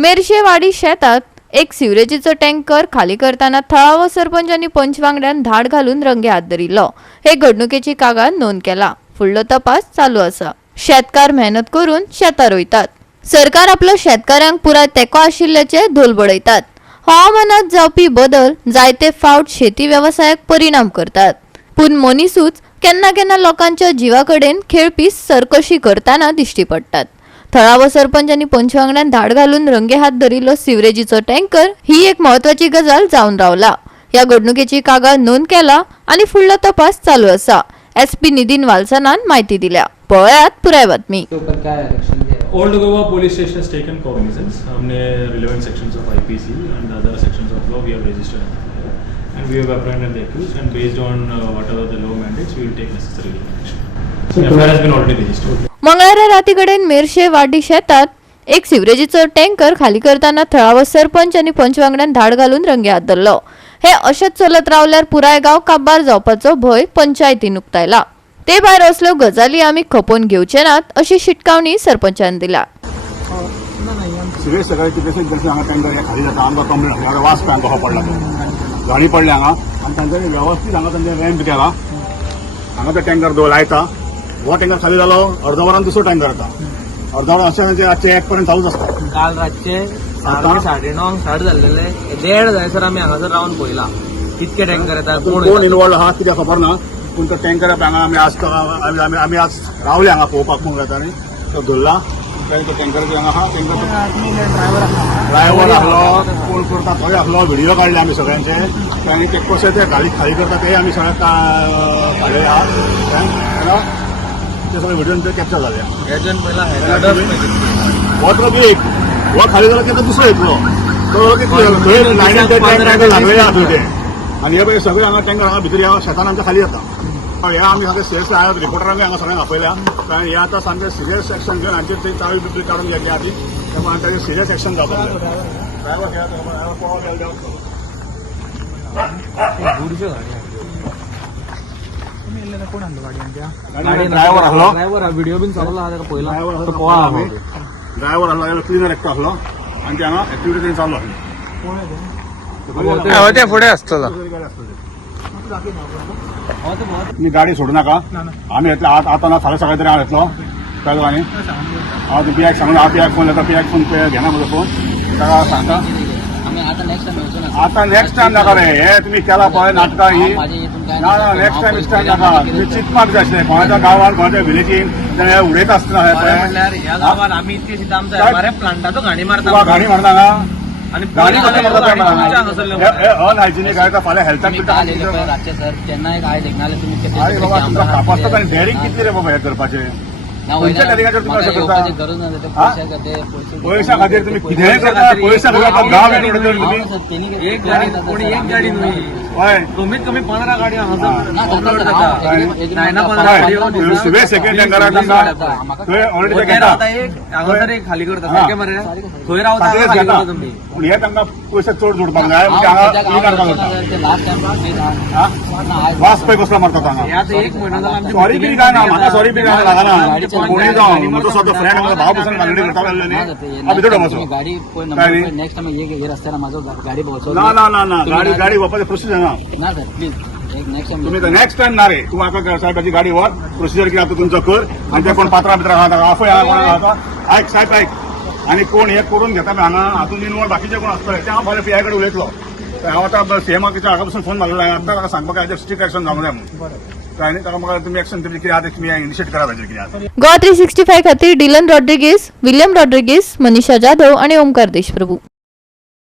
मेरशेवाडी शेतात एक सिवरेजीचो टँकर खाली करताना थळावो सरपंच आणि पंच वांगड्यान धाड घालून रंगे हात धरिल्लो। हे घडणुकेची कागाळ नोंद केला। फुडलो तपास चालू आसा। शेतकार मेहनत करून शेतां रोयतात। सरकार आपलो शेतकऱ्यांक पुराय तेंको आशिल्ल्याचे धोल बडयतात। हवामानात जावपी बदल जायते फावट शेती वेवसायाक परिणाम करतात। पूण मनीसूच केन्ना केन्ना लोकांच्या जिवाकडेन खेळपी सरकशी करताना दिश्टी पडतात। थळावो सरपंच आणि पंच वांगड्यान धाड घालून रंगे हात धरिल्लो सिवरेजीचो टँकर ही एक महत्वाची गजाल जावन रावला। या घडणुकेची कागाळ नोंद केला आणि फुडलो तपास चालू आसा। एसपी नितीन वालसनान माहिती दिल्या। पळयात पुराय बातमी। Old Goa police station has taken cognizance. हमने relevant sections of IPC and other sections of law we have registered and we have apprehended the accused and based on whatever the law mandates we will take necessary action. So FIR has been already registered. मंगळवार रातीकडेन मेरशेवाडी शेतात एक सिवरेजीचो tanker खाली करताना थळावो सरपंच आणि पंच वांगड्यान धाड घालून रंगे हात धरलो। हे अशेंच चलत रावल्यार पुराय गांव काबार जावपाचो भंय पंचायतीन उक्तायला। ते भायर असल्यो गजाली आमी खपोवन घेवचे नात अशी शिटकावणी सरपंचान दिला। सगळे कितें हांगा टँकर हे खाली जाता आमकां कंप्लेंट हांगा वास पळय हांगा पडला गाणी पडले हांगा आनी तांच्यानी वेवस्थीत हांगा तांचे रॅम्प केला। हांगा तो टँकर लायता हो टँकर खाली जालो अर्द वरान दुसरो टँकर येता अर्द वरान अशें रातचे 1 पर्यंत चालूच आसता। काल रातचे 9:30 स्टार्ट जाल्लेले 1:30 जायसर आमी हांगासर रावन पळयला कितके टँकर येता कोण इनवॉल्व आहा कित्याक खबर ना पूण तो टँकर हांगा आमी आज रावले हांगा पळोवपाक म्हूण येता आनी तो धरला तो टँकर हांगा आहा ड्रायव्हर आसलो कोण करता थंय आसलो व्हिडिओ काडले आमी सगळ्यांचे आनी ते कशें ते गाडी खाली करता ते आमी सगळे काडले आहा ते सगळे व्हिडिओ ते कॅप्चर जाले। हो तो बी हो खाली जालो तेका दुसरो येतलो तो लायनीन लागलेले आसा ते आनी हे पळय सगळे हांगा टँकर हांगा भितर ह्या शेतान आमच्या खाली येता। हे आमी सगळे सिरियस आहात रिपोर्टरांक हांगा सगळ्यांक आपयल्या कारण हे आतां सामकें सिरियस एक्शन घेवन हांचेर थंय चावी बिबी काडून घेतली आदी त्यामुळे आनी ताचेर सिरियस एक्शन जावपाक ड्रायव्हर आसलो व्हिडिओ बीन चलला पळयला ड्रायव्हर आसलो क्लिनर एकटो आसलो आनी ते हांगा एक्टिविटी चालू आसली ते फुडें आसतलो। तुम्ही गाडी सोडू नका आम्ही येतले आता ना सकाळी तरी हांव येतलो कळलो आनी हांव पियाक सांगून हांव पियाक फोन येता पियाक फोन घेना म्हजो फोन ताका सांगता आता नेक्स्ट टायम नाका रे हे तुम्ही केला पळय नाटकां ही ना ना नेक्स्ट टायम नाका तुम्ही चिंतपाक जाय आसलें कोणाच्या गांवांत कोणाच्या विलेजीन ते उडयता आसतना हे पळय ह्या गांवांत आमी इतके सुद्दां आमच्या प्लांटाचो गाणी मारता गाणी म्हणटा ना आणि गाणी अनहायजिनीक आहे फाल्यां हेल्थाक रातचे सर केन्ना एक आयज नाल्यार तुमी बाबा तुमकां कापासता आनी डेअरिंग कितली रे बाबा हे करपाचें खंयच्या डेरिंगाचेर तुमी अशें करता पयशा खातीर तुमी कितेंय करता पयशा खातीर गांव तुम्ही एक गाडी न्हय हय कमीत कमी 15 गाडी सुबे सेकंड टँकराक तांकां थंय ऑलरेडी ते घेता हांगासर एक खाली करता सारकें मरे थंय रावता खाली करता तुमी पूण हे तांकां पयशे चड जोडपाक जाय म्हणजे हांगा इ काडपाक जाता वास पळय कसलो मारता हांगा हे आतां एक म्हयनो जाला आमची सॉरी बी काय ना म्हाका सॉरी बी काय लागना कोणी जावं म्हजो स्वता फ्रेंड म्हाका भाव पसून गाडी करता लागले न्ही हांव भितर वचो गाडी नेक्स्ट टाइम हे रस्त्यार माझो गाडी बघतो ना ना ना ना गाडी गाडी वपाचें प्रोसिजर ना सर प्लीज एक नेक्स्ट टाइम तुम्ही नेक्स्ट टाइम ना रे तू म्हाका साहेबाची गाडी व्हर प्रोसिजर कितें आतां तुमचो कर आनी ते कोण पात्रां भितर आहा आफय आहा कोण आहा आयक साहेब आयक आनी कोण हे करून घेता हांगा हातून इनवॉल्व बाकीचे कोण आसतले ते हांव फाल्यां पिया कडेन उलयतलो हांव आतां सीएमाच्या हाका पसून फोन मारलेलो हांवें आतां ताका सांगपाक हाजेर स्ट्रिक्ट एक्शन जावंक जाय म्हणून आनी ताका म्हाका तुमी एक्शन तुमचें कितें आहा तें तुमी इनिशिएट करा ताजेर कितें आहा गोवा 365 खातीर डिलन रॉड्रिगीस, विलियम रॉड्रिगीस, मनीषा जाधव आणि ओमकार देशप्रभू।